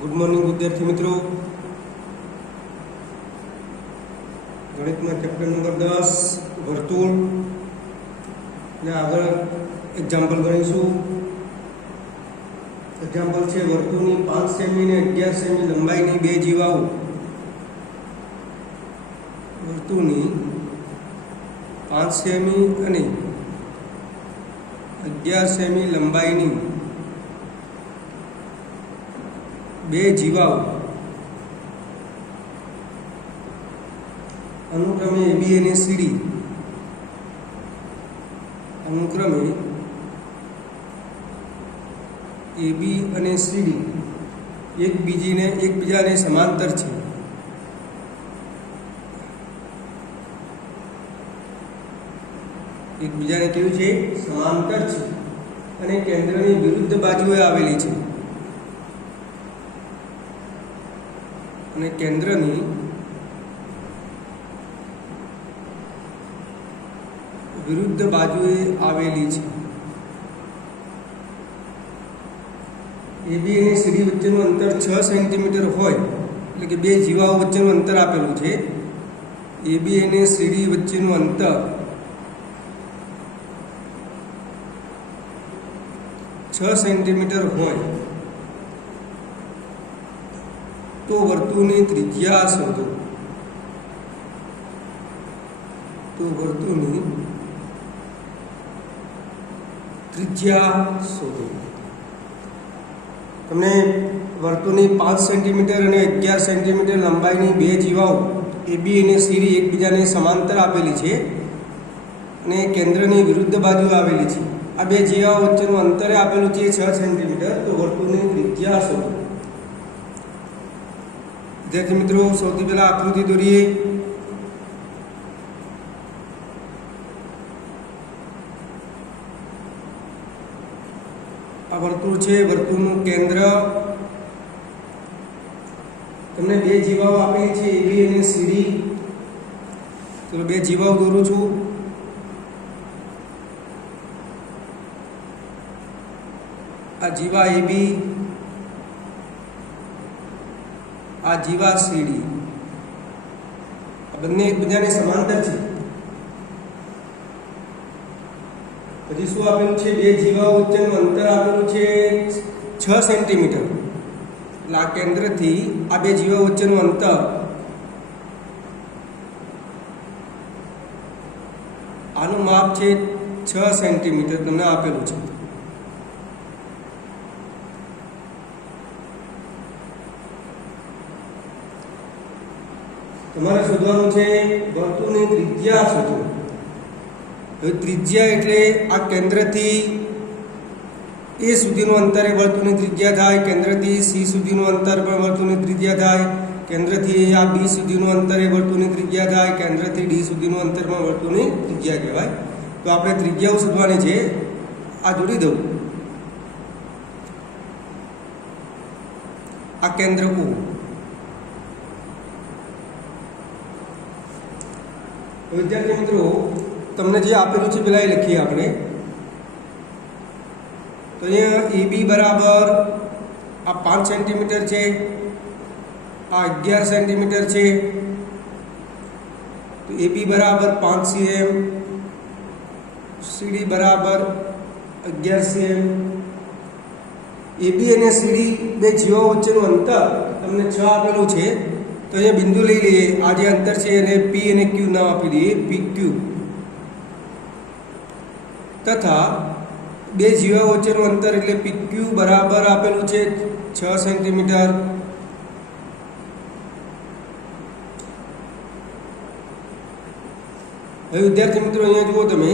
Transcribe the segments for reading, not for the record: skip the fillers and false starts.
Good morning विद्यार्थी मित्रों। गणित में चैप्टर नंबर 10 वर्तुल ने आगे एग्जाम्पल गणीशू। एग्जाम्पल है वर्तुळनी 5 सेमी ने 11 सेमी लंबाईनी बे जीवाओ। वर्तुळनी 5 सेमी અને 11 सेमी लंबाईनी बे जीवाओ अनुक्रमे ए बी અને સી ડી अनुक्रमे ए बी અને સી ડી એકબીજાને સમાંતર છે। એકબીજાને કેવું છે? સમાંતર છે અને કેન્દ્રની વિરુદ્ધ બાજુએ આવેલી છે અને કેન્દ્રની વિરુદ્ધ બાજુએ આવેલી છે। એ બી અને સી ડી વચ્ચેનું અંતર 6 સેન્ટીમીટર હોય એટલે કે બે જીવાઓ વચ્ચેનું અંતર આપેલું છે। એ બી અને સી ડી વચ્ચેનું અંતર 6 સેન્ટીમીટર હોય तो वर्तुळनी त्रिज्या शोधो। तो वर्तुळनी त्रिज्या शोधो। तमने वर्तुळनी 5 सेंटीमीटर અને 11 સેન્ટીમીટર લંબાઈની બે જીવાઓ એ બી અને સી ડી એકબીજાને સમાંતર આપેલી છે અને કેન્દ્રની વિરુદ્ધ બાજુ આવેલી છે। આ બે જીવાઓ વચ્ચેનું અંતર આપેલું છે 6 સેન્ટીમીટર। તો વર્તુળની ત્રિજ્યા શોધો। विद्यार्थी मित्रों सौथी पहला आकृति दौरीए। आ वर्तुळ छे, वर्तुळनुं केंद्र तमने बे जीवाओ आपेली छे ए बी અને સી ડી। चलो बे जीवाओ दોરું છું। आ जीवा ए बी, आ जीवा सी डी बने एकबीजाने समांतर है। पछी शुं आपेलुं छे? बे जीवाओ वच्चेनुं अंतर आपेलुं छे 6 सेंटीमीटर। એટલે આ કેન્દ્રથી આ બે જીવાઓ વચ્ચેનું અંતર આનું માપ છે 6 સેન્ટીમીટર તમને આપેલું છે। તમારે શોધવાનું છે વર્તુળની ત્રિજ્યા શોધો। હવે ત્રિજ્યા એટલે આ કેન્દ્રથી એ સુધીનું અંતર એ વર્તુળની ત્રિજ્યા થાય। કેન્દ્રથી સી સુધીનું અંતર પણ વર્તુળની ત્રિજ્યા થાય। કેન્દ્રથી આ બી સુધીનું અંતર એ વર્તુળની ત્રિજ્યા થાય। કેન્દ્રથી ડી સુધીનું અંતર પણ વર્તુળની ત્રિજ્યા કહેવાય। તો આપણે ત્રિજ્યાઓ શોધવાની છે। આ જોડી દઉં। આ કેન્દ્ર ઓ, विद्यार्थी मित्रों तमने जे आपेलू है पेला लखीए आपणे। तो अहींया ए बी बराबर आ 5 सेंटीमीटर है, आ 11 सेंटीमीटर है। तो ए बी बराबर 5 cm, सी डी बराबर 11 cm। ए बी અને સી ડી બે જીવાઓ વચ્ચેનું અંતર તમને 6 આપેલું છે। तो अहीं बिंदु लई लीए। आ जे अंतर है एने पी અને क्यू नाम आपी दीए, पी क्यू। तथा बे जीवाओ वच्चेनुं अंतर एटले पी क्यू बराबर आपेलुं छे 6 सेंटीमीटर। हवे विद्यार्थी मित्रों अहींया जुओ तमे,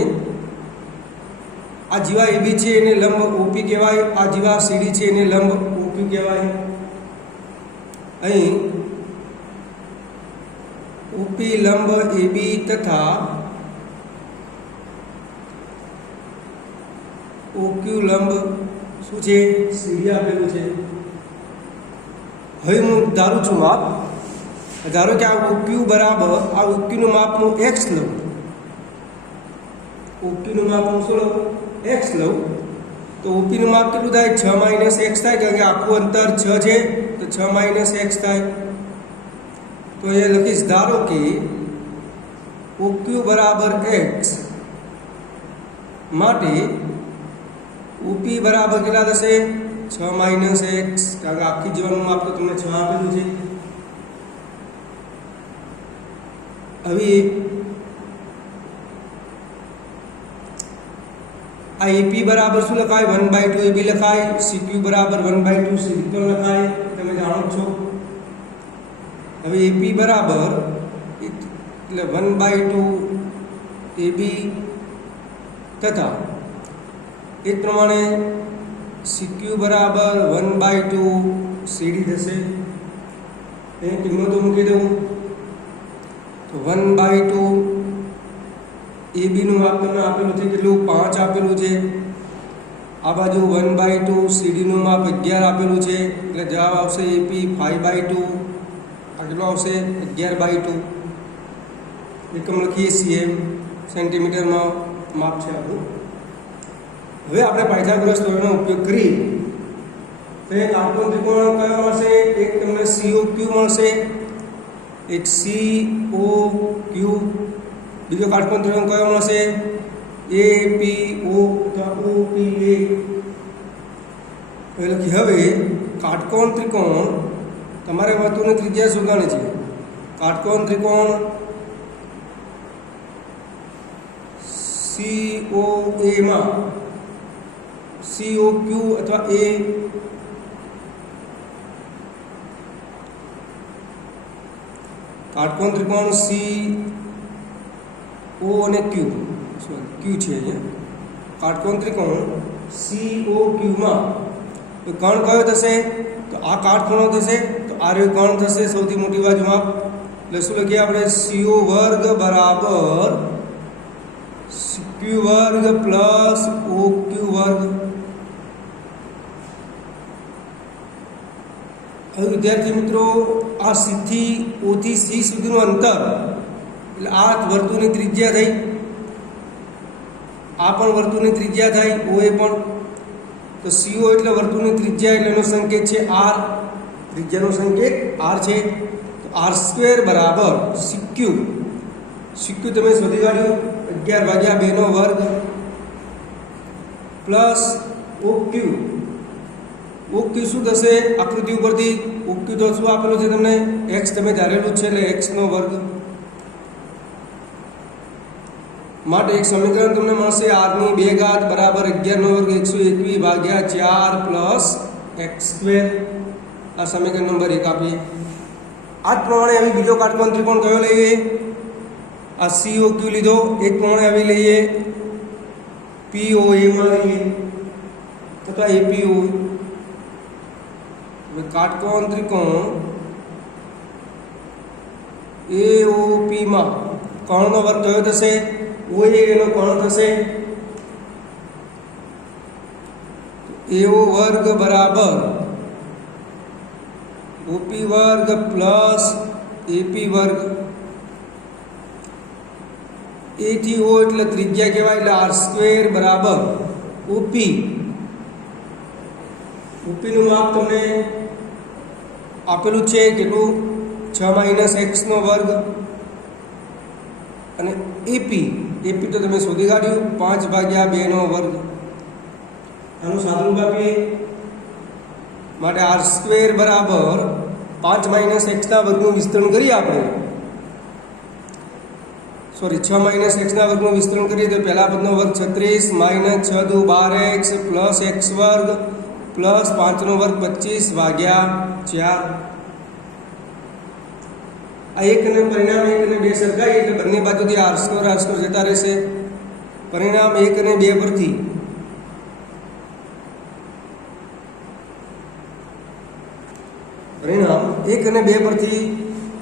आ जीवा ए बी छे एने लंब ओपी कहेवाय। आ जीवा सी डी छे एने लंब ओक्यू कहेवाय। अहीं ओपी लंब ए बी तथा ओक्यू लंब शू है? सी डी आपेलू है। हवे हूँ धारू छू माप। धारो कि आ ओक्यू बराबर आ ओक्यू माप हूँ एक्स लઉં। ओक्यू माप हूँ शू लઉં? एक्स लઉં। તો ઓપીનું માપ કેટલું થાય? 6 માઇનસ એક્સ થાય, કારણ કે આખું અંતર 6 છે, તો 6 માઇનસ એક્સ થાય. તો એ લખીશ, ધારો કે ઓક્યુ બરાબર એક્સ માટે ઓપી બરાબર કેટલા થશે? 6 માઇનસ એક્સ, કારણ કે આખી જીવનનું માપ તો તમને 6 આપેલું છે. હવે આ એપી બરાબર શું લખાય? 1/2 એબી લખાય. સીક્યુ બરાબર 1/2 સીડી પણ લખાય, તમે જાણો છો. હવે એપી બરાબર એટલે 1/2 એબી તથા એ જ પ્રમાણે સીક્યુ બરાબર 1/2 સીડી થશે. એ કિંમતો મૂકી દઉં તો 1/2 એબીનું માપ તમને આપેલું છે કેટલું? 5 આપેલું છે. આ બાજુ 1/2 સીડીનું માપ 11 આપેલું છે, એટલે જવાબ આવશે એપી 5/2. આ કેટલો આવશે? 11/2. એકમ લખીએ સીએમ, સેન્ટીમીટરમાં માપ છે આપણું. હવે આપણે પાયથાગોરસ થિયરમનો ઉપયોગ કરી તો એક કાટકોણ ત્રિકોણ કયો મળશે? એક તમને COQ મળશે, એક COQ. બીજો કાટકોણ ત્રિકોણ કયો મળશે? APO અથવા OPA. હવે કાટકોણ ત્રિકોણ તમારે વર્તુળની ત્રિજ્યા શોધવાની છે. કાટકોણ ત્રિકોણ COA માં COQ અથવા A કાટકોણ ત્રિકોણ CO અને Q છે અહીંયા. કાટકોણ ત્રિકોણ COQ માં કર્ણ કયો થશે? તો આ કાટખૂણો થશે, તો આ રહ્યો કર્ણ થશે સૌથી મોટી બાજુમાં. એટલે શું લખીએ આપણે? CO વર્ગ બરાબર CQ વર્ગ પ્લસ OQ વર્ગ. હવે વિદ્યાર્થી મિત્રો, આ C થી O થી C સુધીનું અંતર એટલે આ વર્તુળની ત્રિજ્યા થઈ, આ પણ વર્તુળની ત્રિજ્યા થાય, OA પણ. તો CO એટલે વર્તુળની ત્રિજ્યા, એટલે એનો સંકેત છે R. ત્રિજ્યાનો સંકેત R છે. તો R² બરાબર CQ. CQ તમે શોધી કાઢ્યું 11/2 વર્ગ પ્લસ OQ. OQ શું થશે? આકૃતિ ઉપરથી OQ તો શું આપેલું છે તમને? x તમે ધારેલું છે, એટલે x નો વર્ગ. માટે એક સમીકરણ તમને મળશે r² બરાબર 11 નો વર્ગ 121/4 પ્લસ x². આ સમીકરણ નંબર 1 આપીએ. આ જ પ્રમાણે હવે બીજો કાટકોણ ત્રિકોણ કયો લઈએ? આ COQ લીધો. એક પ્રમાણે હવે લઈએ POA માં લઈએ અથવા APO. હવે કાટકોણ ત્રિકોણ AOP માં કર્ણનો વર્ગ કયો થશે? OA એનો કર્ણ થશે. AO વર્ગ બરાબર OP વર્ગ પ્લસ AP વર્ગ. A થી O એટલે ત્રિજ્યા કહેવાય, એટલે R² બરાબર OP. OP નું માપ તમને આપેલું છે કેટલું? 6 માઇનસ એક્સ નો વર્ગ. અને AP તો તમે શોધી કાઢ્યું 5/2 નો વર્ગ. આનું સાદુરૂપ આપીએ માટે R² બરાબર 5 માઇનસ એક્સના વર્ગનું વિસ્તરણ કરીએ આપણે. 6 માઇનસ એક્સના વર્ગનું વિસ્તરણ કરીએ તો પહેલા પદનો વર્ગ 36 માઇનસ 6 દુ 12x પ્લસ x વર્ગ પ્લસ 5 નો વર્ગ 25/4. આ એક અને પરિણામ 1 અને 2 સરખાઈ એટલે બંને બાજુથી R² જતા રહેશે. પરિણામ 1 અને 2 પરથી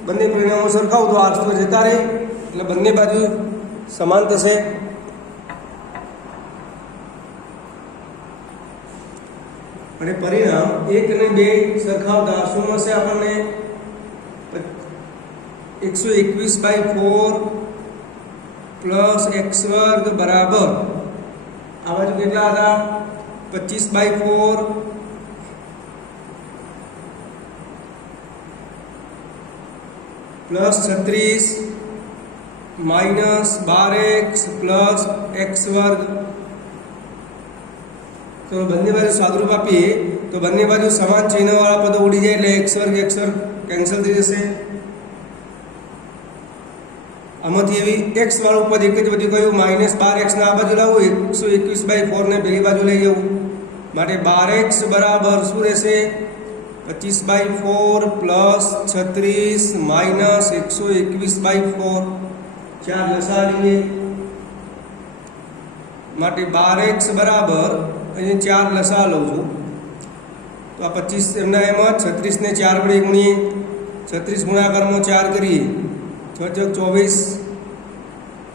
બંને પરિણામો સરખાવ તો R² જતા રહે એટલે બંને બાજુ સમાન થશે. અને પરિણામ 1 અને 2 સરખાવતા શું મળશે આપણને? 121/4 પ્લસ x² બરાબર આ બાજુ કેટલા હતા? 25/4 plus 36 minus 12x plus x वर्ग। तो બંને બાજુ સાદુરૂપ આપીએ તો બંને બાજુ સમાન ચિહ્નવાળા પદો ઉડી જાય એટલે x વર્ગ કેન્સલ થઈ જશે। આમાંથી એવી x વાળું પદ એક જ વધ્યું કયું -12x ને આ બાજુ લાવવું 121/4 ને પેલી બાજુ લઈ જવું માટે 12x બરાબર શું રહેશે 25/4 પ્લસ 36 માઇનસ 121/4 ચાર લસા લઈએ માટે 12x બરાબર અહીં ચાર લસા લઉં છું તો આ 25 એમના એમ જ 36 ને 4 વડે ગુણીએ 36 ગુણાકારમાં 4 કરીએ 6 × 24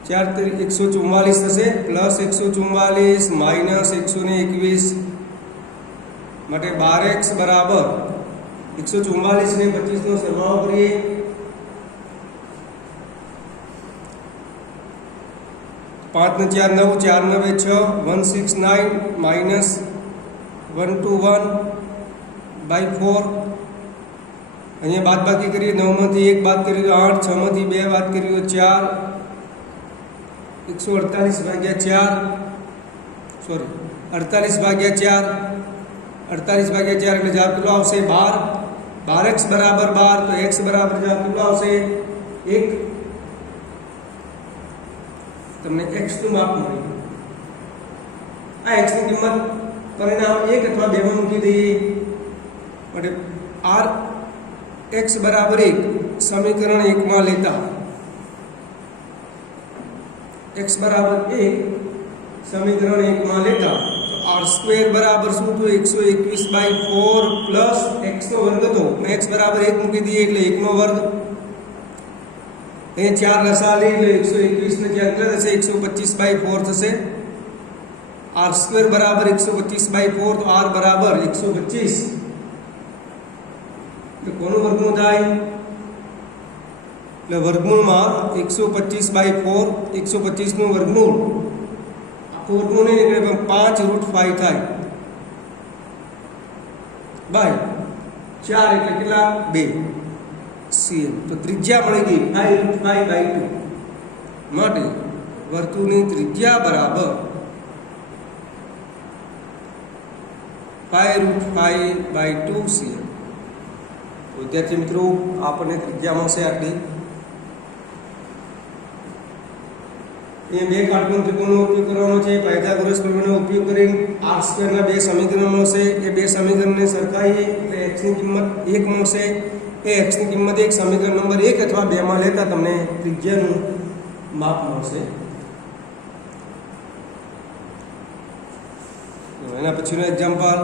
4 × 144 થશે પ્લસ 144 માઇનસ 121 માટે 12x બરાબર 144 ને 25 નો સરવાળો કરીએ 5 ને 4 9 4 9 6 169 માઇનસ 121/4 અહીંયા બાદ બાકી કરીએ 9 માંથી 1 બાદ કરીએ તો 8 6 માંથી 2 બાદ કરીએ તો 4 148/4 સોરી 48/4 48/4 એટલે જવાબ કેટલો આવશે 12 12x બરાબર 12 તો x બરાબર જવાબ કેટલો આવશે 1 તમને x નું માપ મળ્યું આ x ની કિંમત પરિણામ 1 અથવા 2 માં મૂકી દઈએ માટે r x બરાબર 1 સમીકરણ 1 માં લેતા x બરાબર 1 સમીકરણ 1 માં લેતા r² બરાબર શું તો 121/4 પ્લસ x નો વર્ગ હતો x બરાબર 1 મૂકી દઈએ એટલે 1 નો વર્ગ અહીં 4 લસા લઈ એટલે 121 ને 4 થશે 125/4 થશે r² બરાબર 125/4 તો r બરાબર 125 તો કોનું વર્ગમૂળ થાય એટલે વર્ગમૂળમાં 125/4 125 નું વર્ગમૂળ વર્ગમૂળ નહીં નીકળે પણ 5√5 થાય બાય 4 એટલે કેટલા 2 cm તો ત્રિજ્યા મળી ગઈ 5√5/2 માટે વર્તુળની ત્રિજ્યા બરાબર 5√5/2 cm। તો વિદ્યાર્થી મિત્રો આપણને ત્રિજ્યા મળશે આટલી। ये બે કાટકોણ ત્રિકોણનો ઉપયોગ કરવાનો છે પાયથાગોરસ પ્રમેયનો ઉપયોગ કરીને r² ના બે સમીકરણો મળશે એ બે સમીકરણને સરખાઈએ એટલે x ની કિંમત 1 મળશે એ x ની કિંમત 1 સમીકરણ નંબર 1 અથવા 2 માં લેતા તમને ત્રિજ્યાનું માપ મળશે। તો એના પછીનો એક્ઝામ્પલ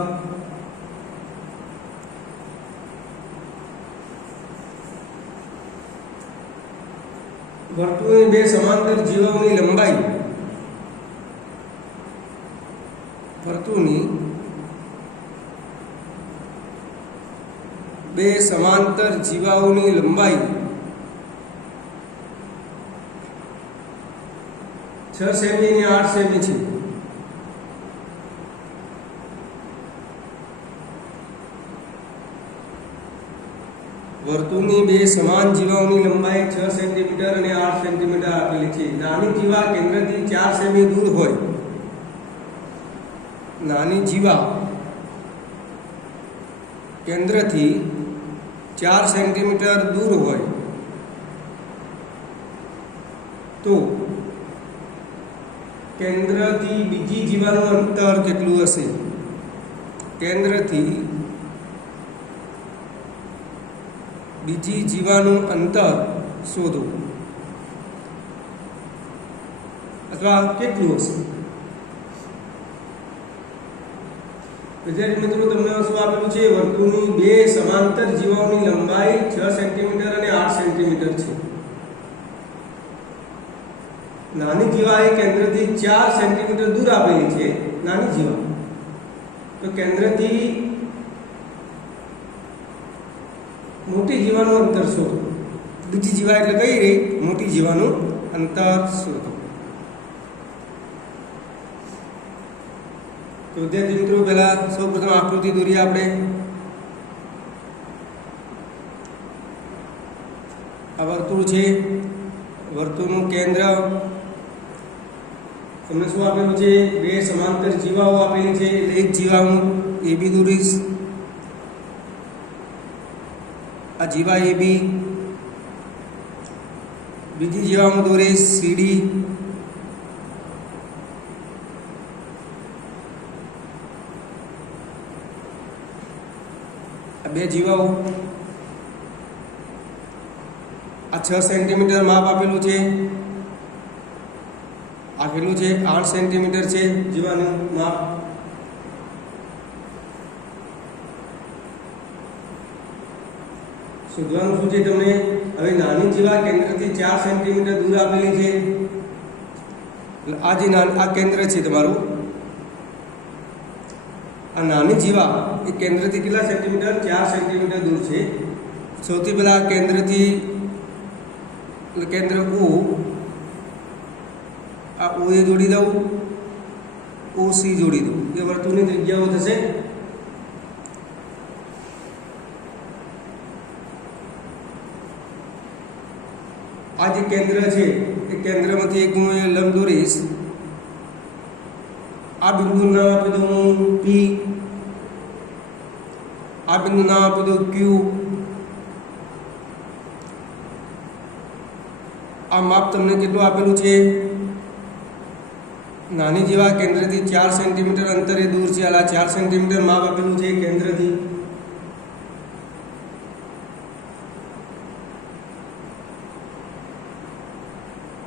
વર્તુળની બે સમાંતર જીવાઓની લંબાઈ વર્તુળની બે સમાંતર જીવાઓની લંબાઈ 6 સેમી અને 8 સેમી છે। વર્તુળની બે સમાન જીવાઓની લંબાઈ 6 સેન્ટીમીટર અને 8 સેન્ટીમીટર આપેલી છે। નાની જીવા કેન્દ્રથી 4 સેમી દૂર હોય નાની જીવા કેન્દ્રથી 4 સેન્ટીમીટર દૂર હોય તો કેન્દ્રથી બીજી જીવાનું અંતર કેટલું હશે કેન્દ્રથી બીજી જીવાનું અંતર શોધો અથવા કેટલું હશે। વિદ્યાર્થી મિત્રો તમને શું આપેલું છે વર્તુળની બે સમાંતર જીવાઓની લંબાઈ 6 સેન્ટીમીટર અને 8 સેન્ટીમીટર છે। નાની જીવા એ કેન્દ્રથી 4 સેન્ટીમીટર દૂર આપેલી છે નાની જીવા તો કેન્દ્રથી મોટી જીવાનું અંતર શોધો બીજી જીવા એટલે કઈ રહી મોટી જીવાનું અંતર શોધો। તો વિદ્યાર્થી મિત્રો પહેલાં સૌપ્રથમ આકૃતિ દોરીએ આપણે. આ વર્તુળ છે, વર્તુળનું કેન્દ્ર. તમને શું આપેલું છે? બે સમાંતર જીવાઓ આપેલી છે, એટલે એક જીવા હું AB દોરીશ. આ જીવા AB. બીજી જીવા હું દોરીશ CD. આ બે જીવાઓ. આ 6 સેન્ટીમીટર માપ આપેલું છે, આપેલું છે 8 સેન્ટીમીટર છે જીવાનું માપ. શોધવાનું શું છે તમને? હવે નાની જીવા કેન્દ્રથી 4 સેન્ટીમીટર દૂર આપેલી છે. આ જે આ કેન્દ્ર છે તમારું, આ નાની જીવા એ કેન્દ્રથી કેટલા સેન્ટીમીટર? 4 સેન્ટીમીટર દૂર છે. સૌથી પહેલા કેન્દ્રથી કેન્દ્ર O, આ O એ જોડી દઉં, OC જોડી દઉં. એ વર્તુળની ત્રિજ્યાઓ થશે. આ જે કેન્દ્ર છે એ કેન્દ્રમાંથી એક હું લંબ દોરીશ. આ બિંદુનું નામ આપી દઉં હું P. આ બિંદુનું નામ આપી દઉં Q. આ માપ તમને કેટલું આપેલું છે? નાની જેવા કેન્દ્રથી 4 સેન્ટીમીટર અંતરે દૂર છે. આ 4 સેન્ટીમીટર માપ આપેલું છે કેન્દ્રથી.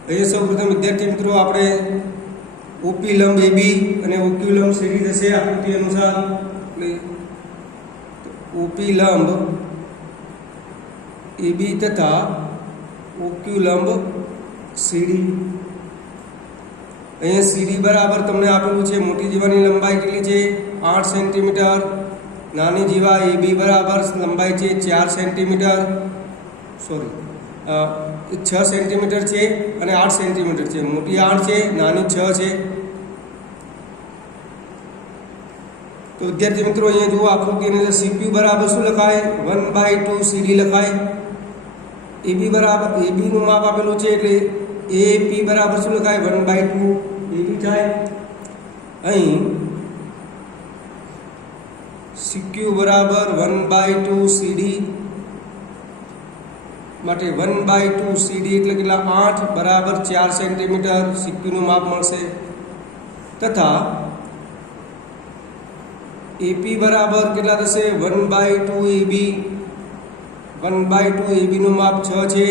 અહીંયા સૌ પ્રથમ વિદ્યાર્થી મિત્રો આપણે OP લંબ AB અને OQ લંબ CD થશે આકૃતિ અનુસાર. એટલે OP લંબ AB તથા OQ લંબ CD. અહીંયા CD બરાબર તમને આપેલું છે, મોટી જીવાની લંબાઈ કેટલી છે? 8 સેન્ટીમીટર. નાની જીવા AB બરાબર લંબાઈ છે 4 સેન્ટીમીટર, સોરી 6 સેન્ટીમીટર છે અને 8 સેન્ટીમીટર છે. મોટી 8 છે, નાની 6 છે. તો વિદ્યાર્થી મિત્રો અહીંયા જુઓ આકૃતિની અંદર CQ બરાબર શું લખાય? 1/2 CD લખાય. AB બરાબર AB નું માપ આપેલું છે એટલે AP બરાબર શું લખાય? 1/2 AB થાય. અહીં CQ બરાબર 1/2 CD માટે 1/2 CD એટલે કેટલા? 8 બરાબર 4 સેન્ટીમીટર CQ નું માપ મળશે. તથા AP બરાબર કેટલા થશે? 1/2 AB. 1/2 AB નું માપ 6 છે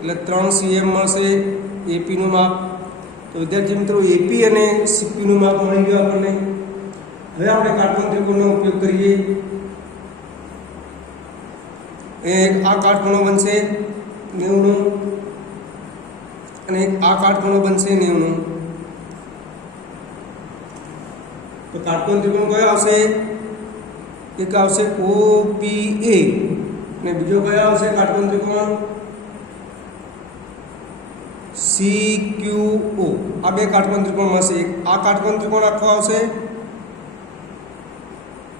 એટલે 3 cm મળશે AP નું માપ. તો વિદ્યાર્થી મિત્રો AP અને CQ નું માપ મળી ગયું આપણને. હવે આપણે કાટકોણ ત્રિકોણનો ઉપયોગ કરીએ. આ કાટખૂણો બનશે 90 નો અને આ કાટખૂણો બનશે 90 નો. તો કાટકોણ ત્રિકોણ કયો આવશે? એક આવશે OPA અને બીજો કયો આવશે કાટકોણ ત્રિકોણ? CQO. આ બે કાટકોણ ત્રિકોણ મળશે. આ કાટકોણ ત્રિકોણ આખો આવશે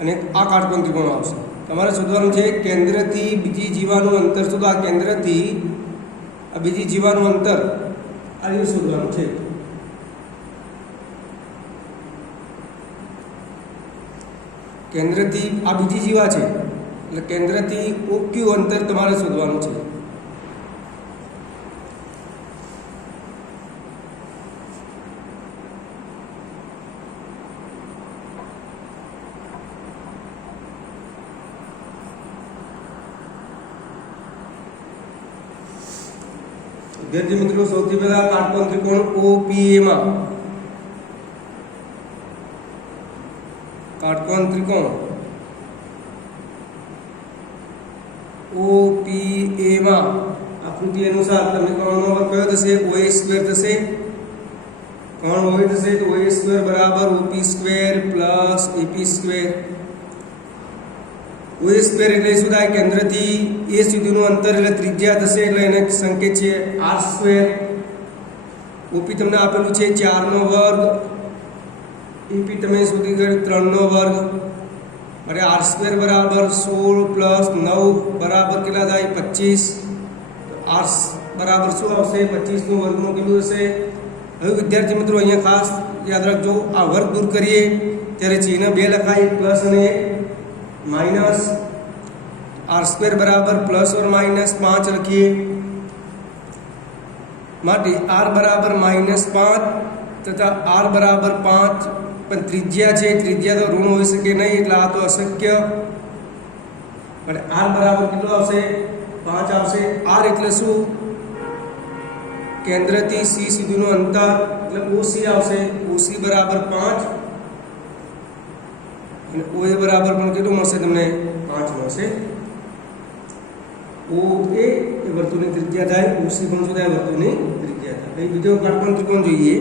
અને આ કાટકોણ ત્રિકોણ આવશે. તમારે શોધવાનું છે કેન્દ્રથી બીજી જીવાનું અંતર શોધો. આ કેન્દ્રથી આ બીજી જીવાનું અંતર આ રીતે શોધવાનું છે. કેન્દ્રથી આ બીજી જીવા છે એટલે કેન્દ્રથી OQ અંતર તમારે શોધવાનું છે. વિદ્યાર્થી મિત્રો સૌથી પહેલા કાટકોણ ત્રિકોણ OPA માં કાટકોણ ત્રિકોણ OPA માં આકૃતિ અનુસાર તમને કોણનો વર્ગ કયો થશે? OA² થશે. કોણ OA થશે તો OA² બરાબર OP² પ્લસ AP². OA² એટલે શું થાય? કેન્દ્રથી A સુધીનું અંતર એટલે ત્રિજ્યા થશે એટલે એને સંકેત છે R². OP તમને આપેલું છે 4 નો વર્ગ EP તમે શોધી કાઢ્યું 3 નો વર્ગ એટલે r² બરાબર 16 પ્લસ 9 બરાબર કેટલા થાય 25। r બરાબર શું આવશે 25 નું વર્ગમૂળ કેટલું થશે। હવે વિદ્યાર્થી મિત્રો અહીંયા ખાસ યાદ રાખજો આ વર્ગ દૂર કરીએ ત્યારે ચિહ્ન બે લખાય પ્લસ અને માઇનસ। r² બરાબર પ્લસ ઓર માઇનસ 5 લખીએ માટે r બરાબર -5 તથા r બરાબર 5 પણ ત્રિજ્યા છે ત્રિજ્યા તો ઋણ હોઈ શકે નહીં એટલે આ તો અશક્ય એટલે r બરાબર કેટલું આવશે 5 આવશે। r એટલે શું કેન્દ્રથી c સુધીનું અંતર એટલે OC આવશે OC બરાબર 5 અને OA બરાબર પણ કેટલું મળશે તમને 5 મળશે। OA એ વર્તુળની ત્રિજ્યા થાય OC પણ શું થાય વર્તુળની ત્રિજ્યા થાય। અહીં બીજો કાટકોણ ત્રિકોણ જોઈએ।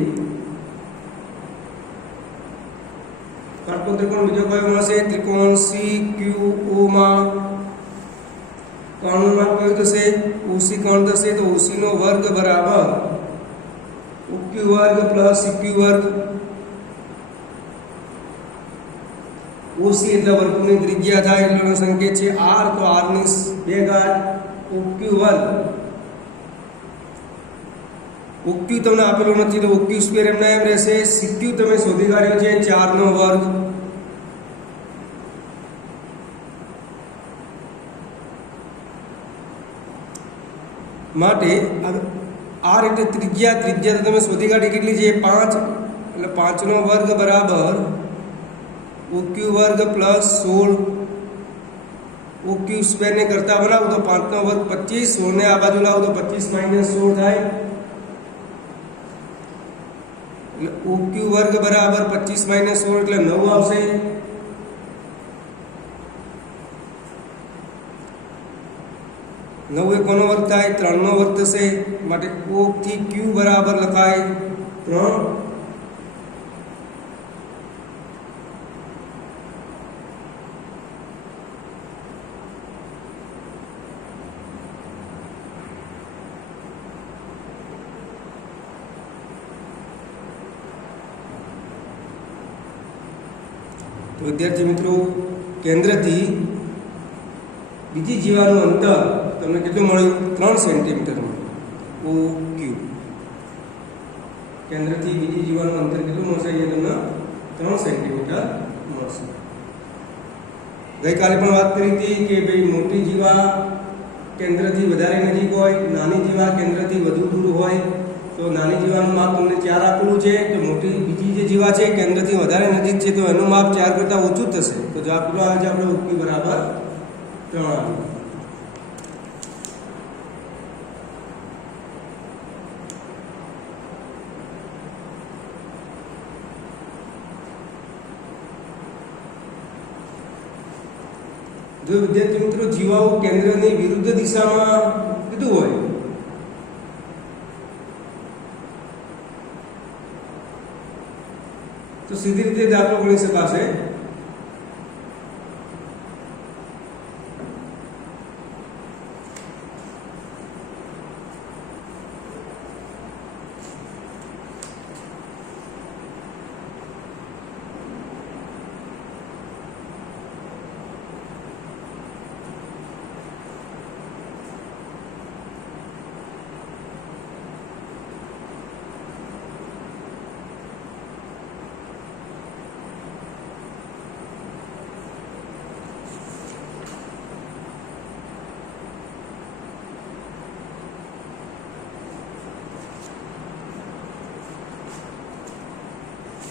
કાટકોણ ત્રિકોણ બીજો કયો મળશે ત્રિકોણ CQO માં કોણનું માપ કયું થશે OC કોણ થશે તો OC નો વર્ગ બરાબર OQ વર્ગ પ્લસ CQ વર્ગ। OC એટલે વર્તુળની ત્રિજ્યા થાય એટલે સંકેત છે r તો r ની 2 ઘાત OQ વર્ગ। OQ તમને આપેલો નથી તો OQ સ્ક્વેર એમના એમ રહેશે। CQ તમે શોધી કાઢ્યો છે 4 નો વર્ગ માટે r એટલે ત્રિજ્યા ત્રિજ્યા તો તમે શોધી કાઢી કેટલી છે 5 એટલે 5 નો વર્ગ બરાબર OQ વર્ગ પ્લસ 16 OQ સ્ક્વેર ને કરતા બનાવું તો 5 નો વર્ગ 25 16 ને આ બાજુ લાવો તો 25 - 16 થાય એટલે OQ વર્ગ બરાબર 25 - 16 એટલે 9 આવશે। નવ કોનો વર્ગ થાય 3 નો વર્ગ થશે માટે O થી Q બરાબર લખાય 3। તો વિદ્યાર્થી મિત્રો કેન્દ્રથી બીજી જીવાનું અંતર તમને કેટલું મળ્યું 3 સેન્ટીમીટર મળ્યું OQ। કેન્દ્રથી બીજી જીવાનું અંતર કેટલું મળશે અહીંયા તમને 3 સેન્ટીમીટર મળશે। ગઈકાલે પણ વાત કરી હતી કે ભાઈ મોટી જીવા કેન્દ્રથી વધારે નજીક હોય નાની જીવા કેન્દ્રથી વધુ દૂર હોય તો નાની જીવાનું માપ તમને 4 આપેલું છે તો મોટી બીજી જે જીવા છે કેન્દ્રથી વધારે નજીક છે તો એનું માપ 4 કરતાં ઓછું થશે તો જવાબ કેટલો આવે છે આપણો OQ બરાબર 3 આવે। જો વિદ્યાર્થી મિત્રો જીવાઓ કેન્દ્રની વિરુદ્ધ દિશામાં કીધું હોય તો સીધી રીતે દાખલો ગણી શકાશે।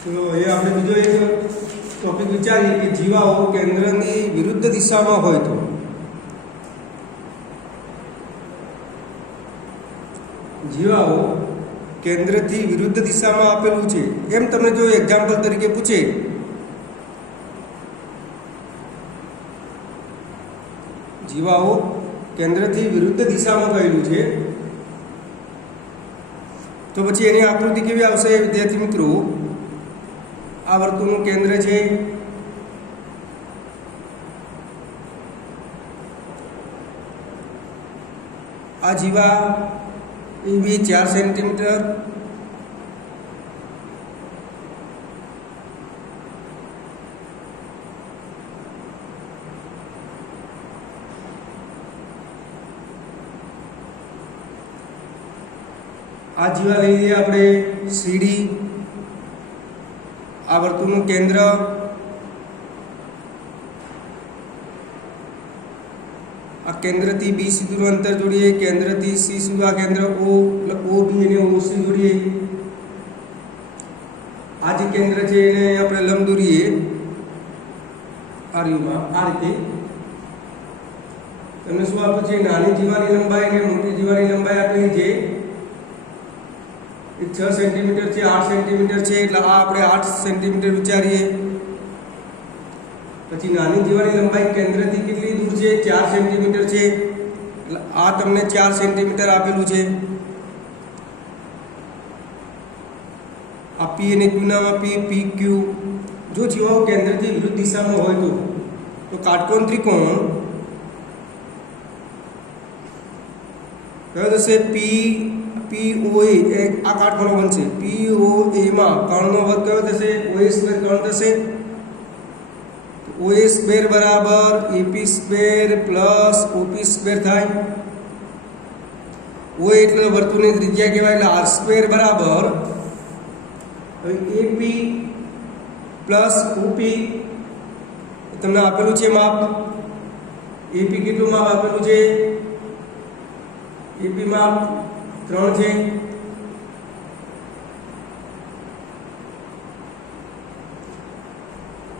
તો એ આપણે બીજો એક ટોપિક વિચારીએ કે જીવાઓ કેન્દ્રની વિરુદ્ધ દિશામાં હોય તો જીવાઓ કેન્દ્રથી વિરુદ્ધ દિશામાં આપેલું છે એમ તમને જો એક્ઝામ્પલ તરીકે પૂછે જીવાઓ કેન્દ્રથી વિરુદ્ધ દિશામાં કહેલું છે તો પછી એની આકૃતિ કેવી આવશે વિદ્યાર્થી મિત્રો આ વર્તુળનું કેન્દ્ર છે આ જીવા એ બી 4 સેન્ટીમીટર આ જીવા લઈ લઈએ આપણે સીડી, આ વર્તુળનું કેન્દ્ર, આ કેન્દ્રથી બી સુધીનું અંતર જોડીએ, કેન્દ્રથી સી સુધી આ કેન્દ્ર ઓ બી અને ઓ સી જોડીએ. આ જે કેન્દ્ર છે એને આપણે લંબ દોરીએ આ રીતે. તમને શું આપ્યું છે? નાની જીવાની લંબાઈ અને મોટી જીવાની લંબાઈ આપેલી છે. 6 સેન્ટીમીટર છે, 8 સેન્ટીમીટર છે, એટલે આ આપણે 8 સેન્ટીમીટર વિચારીએ. પછી નાની જીવાની લંબાઈ કેન્દ્રથી કેટલી દૂર છે? 4 સેન્ટીમીટર છે, એટલે આ તમને 4 સેન્ટીમીટર આપેલું છે. આ પી અને ક્યુ નામ આપીએ, પી ક્યુ. જો જીવાઓ કેન્દ્રથી વિરુદ્ધ દિશામાં હોય તો કાટકોણ ત્રિકોણ કયો થશે? POA આ કાટખૂણો બનશે. POA માં કર્ણનો વર્ગ કયો થશે? OA સ્ક્વેર કર્ણ થશે. OA સ્ક્વેર બરાબર AP square plus OP square થાય. OA એટલે વર્તુળની ત્રિજ્યા કહેવાય, એટલે R સ્ક્વેર બરાબર AP પ્લસ OP તમને આપેલું છે માપ. AP કેટલું માપ આપેલું છે? AP માપ 3 છે.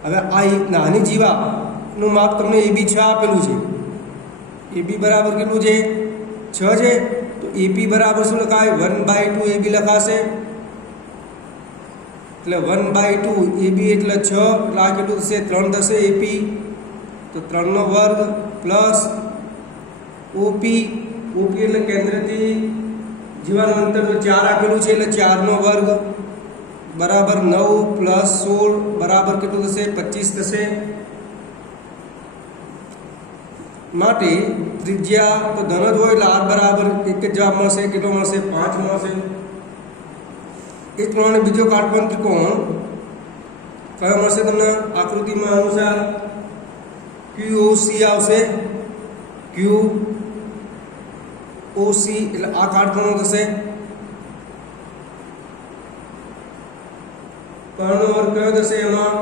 હવે આ એક નાની જીવાનું માપ તમને AB 6 આપેલું છે. AB બરાબર કેટલું છે? 6 છે. તો AP બરાબર શું લખાય? 1/2 AB લખાશે. એટલે 1/2 AB એટલે 6, એટલે આ કેટલું થશે? 3 થશે AP. તો 3 નો વર્ગ પ્લસ OP એટલે કેન્દ્રથી જીવાનું અંતર તો 4 આપેલું છે, એટલે 4 નો વર્ગ બરાબર 9 પ્લસ 16 બરાબર કેટલું થશે? 25 થશે. માટે ત્રિજ્યા તો ધન જ હોય એટલે R બરાબર એક જ જવાબ મળશે. કેટલો મળશે? 5 મળશે. એ જ પ્રમાણે બીજો કાટકોણ ત્રિકોણ કયો મળશે તમને? આકૃતિમાં અનુસાર QOC આવશે. QOC એટલે આ કાટખૂણો થશે. કર્ણનો વર્ગ કયો થશે? એમાં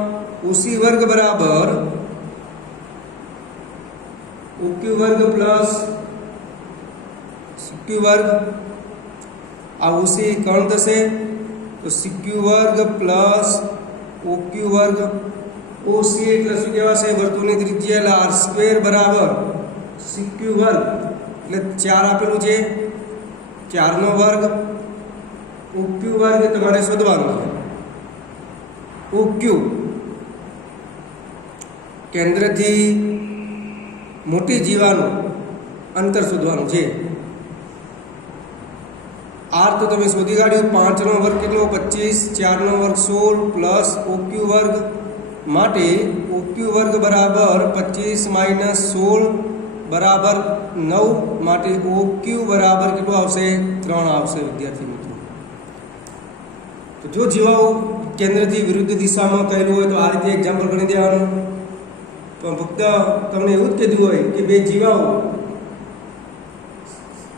OC વર્ગ બરાબર OQ વર્ગ પ્લસ CQ વર્ગ. આ OC કર્ણ થશે તો CQ વર્ગ પ્લસ OQ વર્ગ. OC એટલે શું કહેવાશે? વર્તુળની ત્રિજ્યા, એટલે R સ્ક્વેર બરાબર CQ વર્ગ, એટલે 4 આપેલું છે, 4 નો વર્ગ. OQ વર્ગ તમારે શોધવાનો છે. OQ કેન્દ્રથી મોટી જીવાનું અંતર શોધવાનું છે. R તો તમે શોધી કાઢ્યું. 5 નો વર્ગ કેટલો? 25, 4 નો વર્ગ 16 પ્લસ OQ વર્ગ. માટે OQ વર્ગ બરાબર 25 માઇનસ 16 બરાબર 9. માટે OQ બરાબર કેટલું આવશે? 3 આવશે. વિદ્યાર્થી મિત્રો, તો જો જીવાઓ કેન્દ્રથી વિરુદ્ધ દિશામાં કહેલું હોય તો આ રીતે એક્ઝામ્પલ ગણી દેવાનું. પણ ફક્ત તમને એવું જ કીધું હોય કે બે જીવાઓ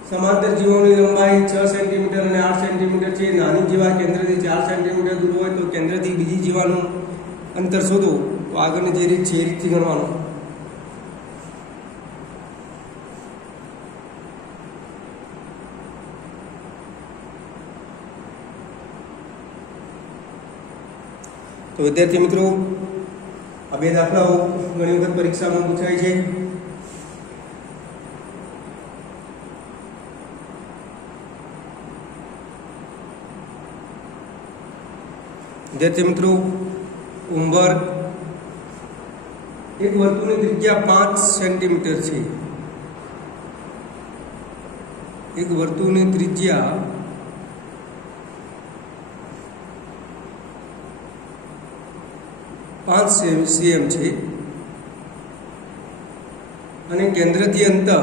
સમાંતર જીવાઓની લંબાઈ 6 સેન્ટીમીટર અને 8 સેન્ટીમીટર છે. નાની જીવા કેન્દ્રથી 4 સેન્ટીમીટર દૂર હોય તો કેન્દ્રથી બીજી જીવાનું અંતર શોધો. તો આગળની જે રીત છે એ રીતથી ગણવાનું. તો વિદ્યાર્થી મિત્રો, આ બે દાખલાઓ ઘણી વખત પરીક્ષામાં પૂછાય છે. વિદ્યાર્થી મિત્રો, હોમવર્ક. એક વર્તુળની ત્રિજ્યા 5 સેન્ટીમીટર છે. એક વર્તુળની ત્રિજ્યા 5 cm છે અને કેન્દ્રથી અંતર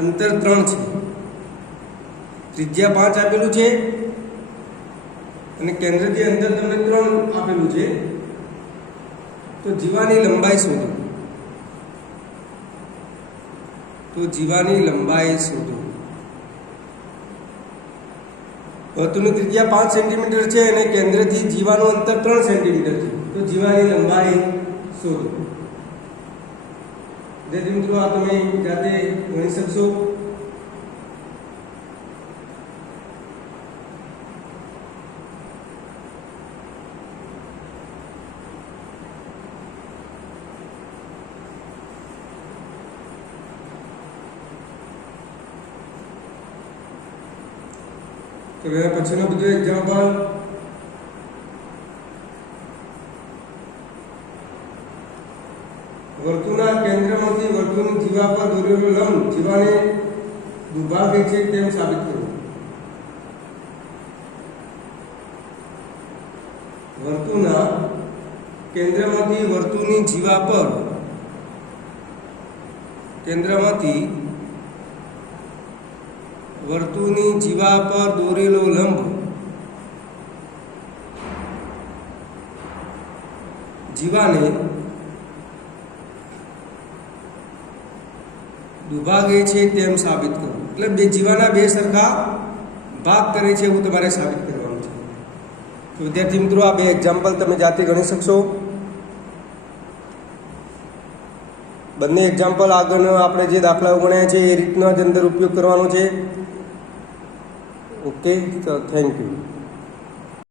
અંતર 3 છે. ત્રિજ્યા 5 આપેલું છે અને કેન્દ્રથી અંતર તમને 3 આપેલું છે. તો જીવાની લંબાઈ શોધો. તો જીવાની લંબાઈ શોધો. વર્તુળની ત્રિજ્યા 5 સેન્ટીમીટર છે અને કેન્દ્રથી જીવાનું અંતર 3 સેન્ટીમીટર છે. તો જીવાની લંબાઈ શોધો. વિદ્યાર્થી મિત્રો, આ તમે જાતે ગણી શકશો. તો એના પછીનો બીજો એક્ઝામ્પલ, વર્તુળના કેન્દ્રમાંથી વર્તુળની જીવા પર દોરેલો લંબ જીવાને દુભાગે છે તેમ સાબિત કરો. વર્તુળના કેન્દ્રમાંથી વર્તુળની જીવા પર વર્તુળની જીવા પર દોરેલો લંબ જીવાને દુભાગે છે તેમ સાબિત કરો. એટલે બે જીવાના બે સરખા ભાગ કરે છે એવું તમારે સાબિત કરવાનું છે. તો વિદ્યાર્થી મિત્રો, આ બે એક્ઝામ્પલ તમે જાતે ગણી શકશો. બંને એક્ઝામ્પલ આગળ આપણે જે દાખલાઓ ગણ્યા છે એ રીતના જ અંદર ઉપયોગ કરવાનો છે. ઓકે, તો થેન્ક યુ.